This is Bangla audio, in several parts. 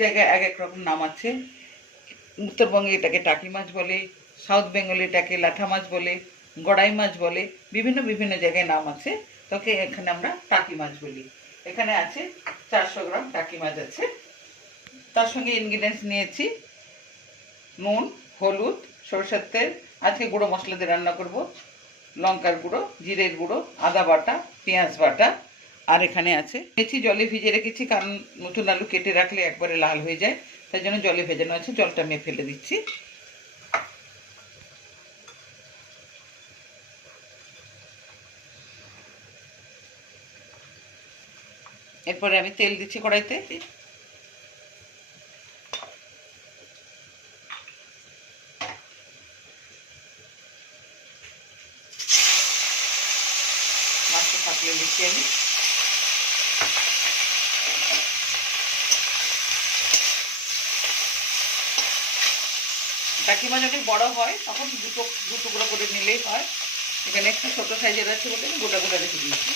জায়গায় এক এক রকম নাম আছে। উত্তরবঙ্গে এটাকে টাকি মাছ বলে, সাউথ বেঙ্গলে এটাকে লাঠা মাছ বলে, গড়াই মাছ বলে, বিভিন্ন বিভিন্ন জায়গায় নাম আছে। তোকে এখানে আমরা টাকি মাছ বলি। এখানে আছে চারশো গ্রাম টাকি মাছ আছে। তার সঙ্গে ইনগ্রিডিয়েন্টস নিয়েছি। নুন, হলুদ, সরষের তেল, আজকে গুঁড়ো মশলা দিয়ে রান্না করব। লঙ্কার গুঁড়ো, জিরের গুঁড়ো, আদা বাটা, পেঁয়াজ বাটা। আর এখানে আছে। নিয়েছি জলে ভিজে রেখেছি, কারণ নতুন আলু কেটে রাখলে একবারে লাল হয়ে যায়, তাই জন্য জলে ভেজানো আছে, জলটা আমি ফেলে দিচ্ছি। এরপরে আমি তেল দিচ্ছি কড়াইতে। মাছটা থাকলে দিচ্ছি আমি। টাকি মাছ যদি বড় হয়, তখন দুটো, দু টুকরো করে নিলেই হয়। এখানে একটু ছোটো সাইজের আছে বলে আমি গোটা গোটা রেখে দিয়েছি।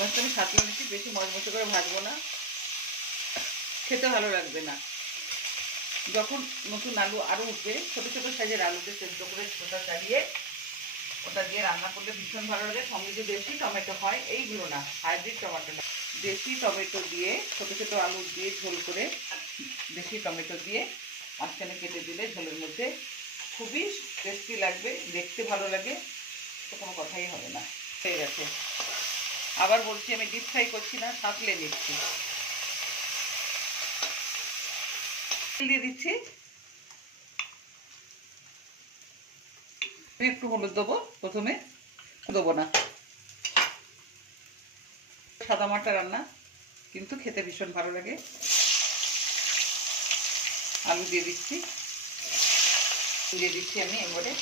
মাছটা আমি সাতলে নিচ্ছি বেশি মচমচে করে ভাজবো না। খেতে ভালো লাগবে না। যখন নতুন আলু আরও উঠবে, ছোটো ছোটো সাইজের আলুতে সেদ্ধ করে ছোটা চালিয়ে ওটা দিয়ে রান্না করলে ভীষণ ভালো লাগে। সঙ্গে যে দেশি টমেটো হয় এইগুলো না, হাইব্রিড টমেটো না। দেশি টমেটো দিয়ে, ছোটো ছোটো আলু দিয়ে ঝোল করে, দেশি টমেটো দিয়ে মাঝখানে কেটে দিলে ঝোলের মধ্যে খুবই টেস্টি লাগবে, দেখতে ভালো লাগে, তো কোনো কথাই হবে না। হয়ে গেছে। আবার বলছি, আমি ডিপ ফ্রাই করছি না সাঁতলে নিচ্ছি দিয়ে দিচ্ছি। একটু হলুদ দেবো প্রথমে। দেবো না। সাদা মাটা রান্না কিন্তু খেতে ভীষণ ভালো লাগে। আলু দিয়ে দিচ্ছি। দিয়ে দিচ্ছি আমি এবারে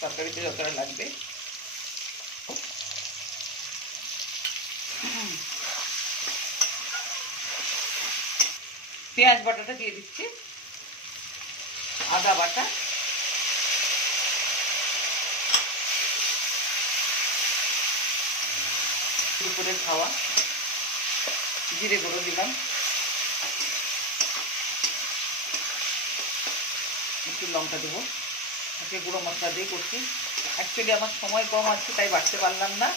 তরকারিতে যতটা লাগবে। পেঁয়াজ বাটাটা দিয়ে দিচ্ছি। আদা বাটা। দুপুরে খাওয়া। জিরে গুঁড়ো দিলাম। একটু লঙ্কা দেবো। আজকে গুঁড়ো মশলা দিয়ে করছি। অ্যাকচুয়ালি আমার সময় কম আছে, তাই বাড়তে পারলাম না।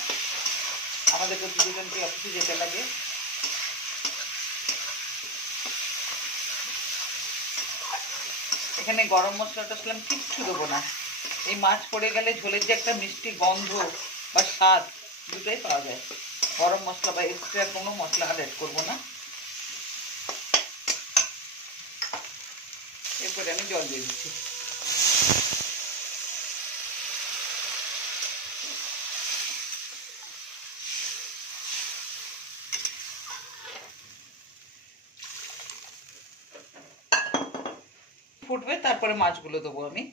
আমাদের আমাদেরকে দুজনকে অফিসে যেতে লাগে। এখানে গরম মশলাটা আসলাম কিচ্ছু দেবো না। এই মাছ পড়ে গেলে ঝোলের যে একটা মিষ্টি গন্ধ বা স্বাদ দুটোই পাওয়া যায়। গরম মশলা বা এক্সট্রা কোনো মশলা অ্যাড করব না। এরপরে আমি জল দিয়ে দিচ্ছি। ফুটবে, তারপরে মাছগুলো দেবো আমি।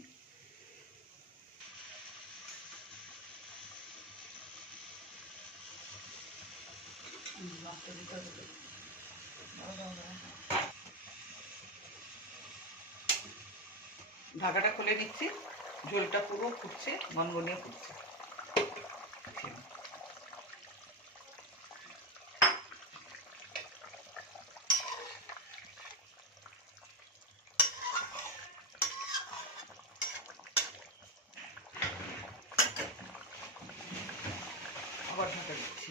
ঢাকাটা খুলে দিচ্ছি ঝোলটা পুরো ফুটছে গনগনিয়ে ফুটছে। আবার ঢাকা দিচ্ছি।